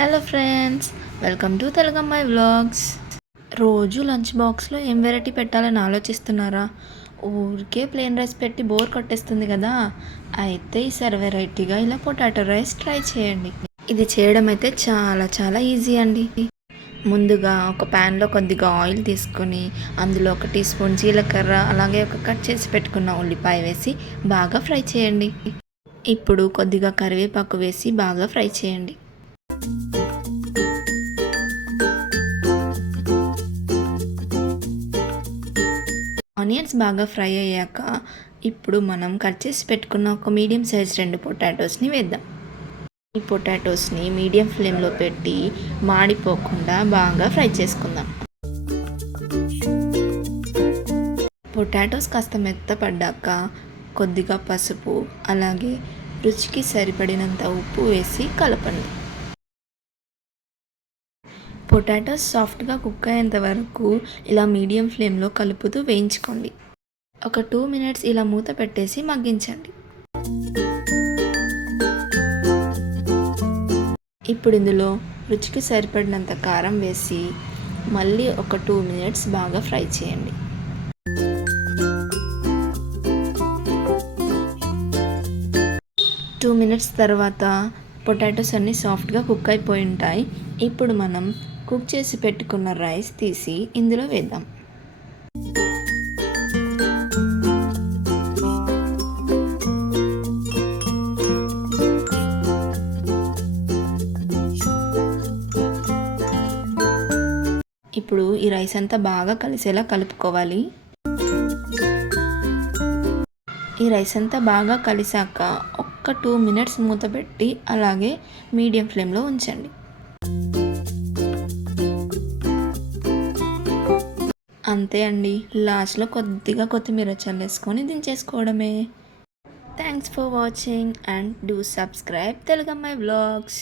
Hello friends, welcome to Telugammayi vlogs. రోజు lunch బాక్స్లో ఏం వెరైటీ పెట్టాలని ఆలోచిస్తున్నారా? ఊరికే ప్లేన్ రైస్ పెట్టి బోర్ కొట్టేస్తుంది కదా. అయితే ఈసారి వెరైటీగా ఇలా పొటాటో రైస్ ట్రై చేయండి. ఇది చేయడం అయితే చాలా చాలా ఈజీ అండి. ముందుగా ఒక ప్యాన్లో కొద్దిగా ఆయిల్ తీసుకొని అందులో 1 టీ స్పూన్ జీలకర్ర, అలాగే ఒక కట్ చేసి పెట్టుకున్న ఉల్లిపాయ వేసి బాగా ఫ్రై చేయండి. ఇప్పుడు కొద్దిగా కరివేపాకు వేసి బాగా ఫ్రై చేయండి. ఆనియన్స్ బాగా ఫ్రై అయ్యాక ఇప్పుడు మనం కట్ చేసి పెట్టుకున్న ఒక మీడియం సైజ్ 2 పొటాటోస్ని వేద్దాం. ఈ పొటాటోస్ని మీడియం ఫ్లేమ్లో పెట్టి మాడిపోకుండా బాగా ఫ్రై చేసుకుందాం. పొటాటోస్ కాస్త మెత్తపడ్డాక కొద్దిగా పసుపు, అలాగే రుచికి సరిపడినంత ఉప్పు వేసి కలపండి. పొటాటోస్ సాఫ్ట్గా కుక్ అయ్యేంత వరకు ఇలా మీడియం ఫ్లేమ్లో కలుపుతూ వేయించుకోండి. ఒక 2 మినిట్స్ ఇలా మూత పెట్టేసి మగ్గించండి. ఇప్పుడు ఇందులో రుచికి సరిపడినంత కారం వేసి మళ్ళీ ఒక 2 మినిట్స్ బాగా ఫ్రై చేయండి. టూ మినిట్స్ తర్వాత పొటాటోస్ అన్నీ సాఫ్ట్గా కుక్ అయిపోయి ఉంటాయి. ఇప్పుడు మనం కుక్ చేసి పెట్టుకున్న రైస్ తీసి ఇందులో వేద్దాం. ఇప్పుడు ఈ రైస్ అంతా బాగా కలిసేలా కలుపుకోవాలి. ఈ రైస్ అంతా బాగా కలిసాక ఒక 2 మినిట్స్ మూత పెట్టి అలాగే మీడియం ఫ్లేమ్లో ఉంచండి. అంతే అండి, లాస్ట్లో కొద్దిగా కొత్తిమీర చల్లేసుకొని దించేసుకోవడమే. Thanks for watching and do subscribe Telugammayi vlogs.